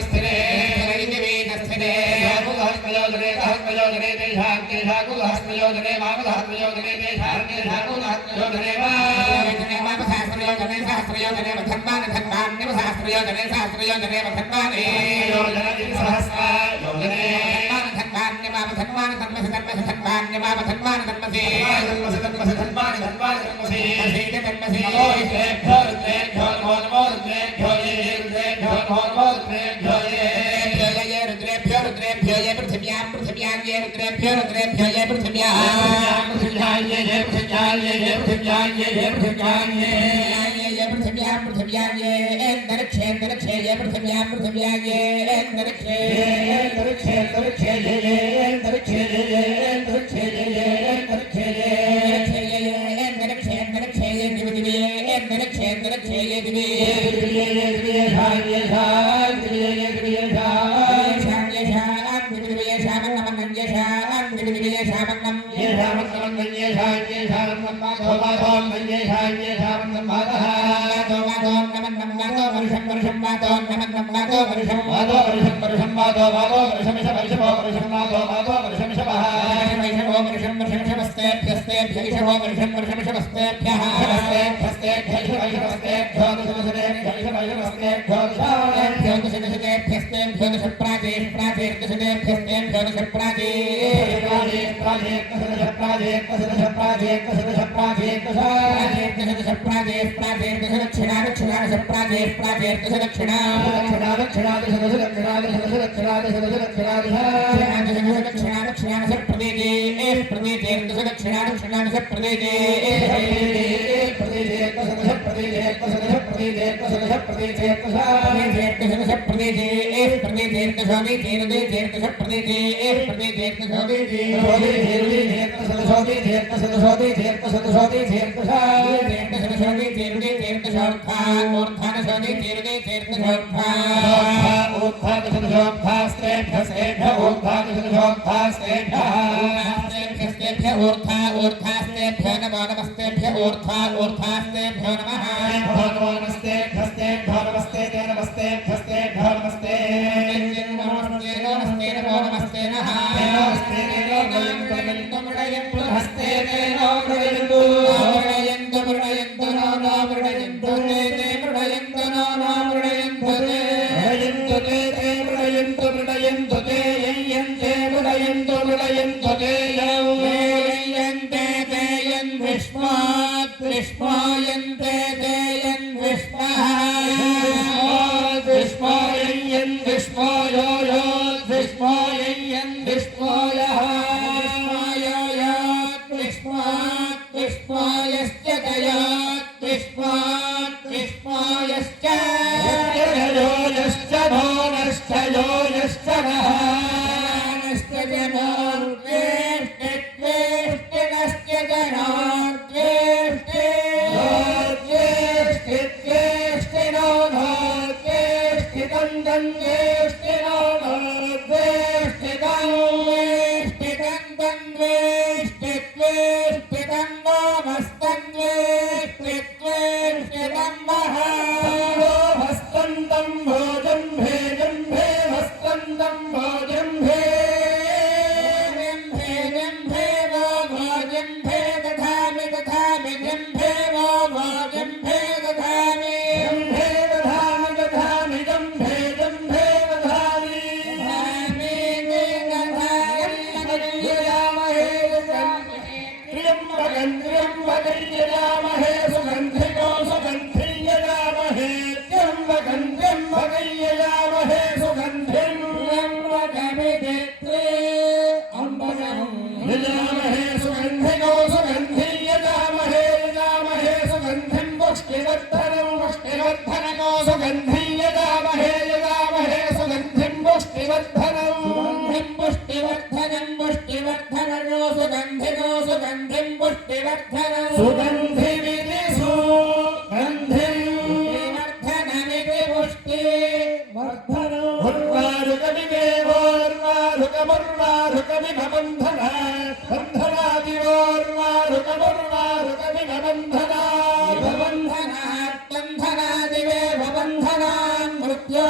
స్థిరే స్థిరే హస్తయోజనే హస్తయోజనే దేశాంతే హస్తయోజనే వామహస్తయోజనే దేశాంతే హస్తయోజనే సహస్రయోజనే సహస్రయోజనే ధర్మాన్ ధర్మాన్ సహస్రయోజనే సహస్రయోజనే ధర్మానే యోజన సహస్రయోజనే ధర్మాన్ ధర్మాన్ ధర్మాన్ ధర్మసి ధర్మసి ధర్మాన్ ధర్మాన్ ధర్మసి ధర్మసి ధర్మసి ధర్మాణి ధర్మాణి ధర్మసి ధర్మసి నమో రుద్రేభ్యో రుద్రేభ్యో ये रुद्रेभ्यो रुद्रेभ्यो ये पृथिव्यां ये पृथिव्यां पृथिव्यां ये अंतरिक्षे अंतरिक्षे ये पृथिव्यां पृथिव्यां ये अंतरिक्षे अंतरिक्षे ये ये अंतरिक्षे अंतरिक्षे ये दिवि दिवि ये अंतरिक्षे अंतरिक्षे ये दिवि येषां येषां दिवि येषामन्नम् येषामन्नमन्नन्येषान्येषामन्नम्मातोमातोन्नन्येषान्येषामन्नम्मातः मातोमातोन्नमन्नं मातो परुषं परुषं मातोन्नमन्नं मातो परुषं मातो परुषं परुषं मातो मातो परुषमिष परिषभो परुषं मातो मातो परुषमिषवः वैषभो परुषं परुषमिषवस्तेभ्यस्तेभ्यैषभो परुषं परुषमिषवस्तेभ्यः हस्तेभ्यस्तेभ्यैषवैषवस्तेभ्यः ప్రాచేభ్యస్తేం ధనుష ప్రాచేష్ ప్రాచేర్దశదేభ్యస్తేం ధనుష ప్రాచేర్దశ ప్రాచేష్ ప్రాచేర్దశ దక్షిణా దక్షిణా దశ ప్రాచేష్ ప్రాచేర్దశ దక్షిణా దక్షిణా దక్షిణా దశ దశ దక్షిణా దశ దశ దక్షిణా దశ దశ దక్షిణా దశ దక్షిణా దక్షిణా దశ ప్రదేశే ప్రదేశేర్దశ దక్షిణా దక్షిణా దశ ప్రదేశే ప్రదేశేత్వ సగజ ప్రదేశేత్వ సగజ ప్రదేశేత్వ సగజ ప్రదేశేత్వ ప్రదేశేత్వ సగజ ప్రదేశే ప్రదేశేత్వ స్వామి తీరదే తీర్థ ప్రదేశే ప్రదేశేత్వ స్వామి తీరదే తీర్థ సదసోది తీర్థ సదసోది తీర్థ సదసోది తీర్థ తీర్థ సదసోది चेर्दशोर्था ऊर्ध्वास्तेभ्य ऊर्ध्वा ऊर्ध्वास्तेभ्यो नमो नमस्तेभ्य ऊर्ध्वा ऊर्ध्वास्तेभ्यो नमः नमस्ते विष्मात् त्र्यम्बकैर्यजामहे पुष्टिवर्धनं पुष्टिवर्धनो सुगन्धिनो सुगन्धिं पुष्टिवर्धनं सुगन्धिमिति सुगन्धिम् पुष्टिवर्धनमिति पुष्टि उर्वारुकमिदेवोर्वारुकमुर्वारुकमिभबन्धना बन्धनादिवोर्वारुकमिभबन्धना बन्धनात् बन्धनादिवे बन्धनान् मृत्यो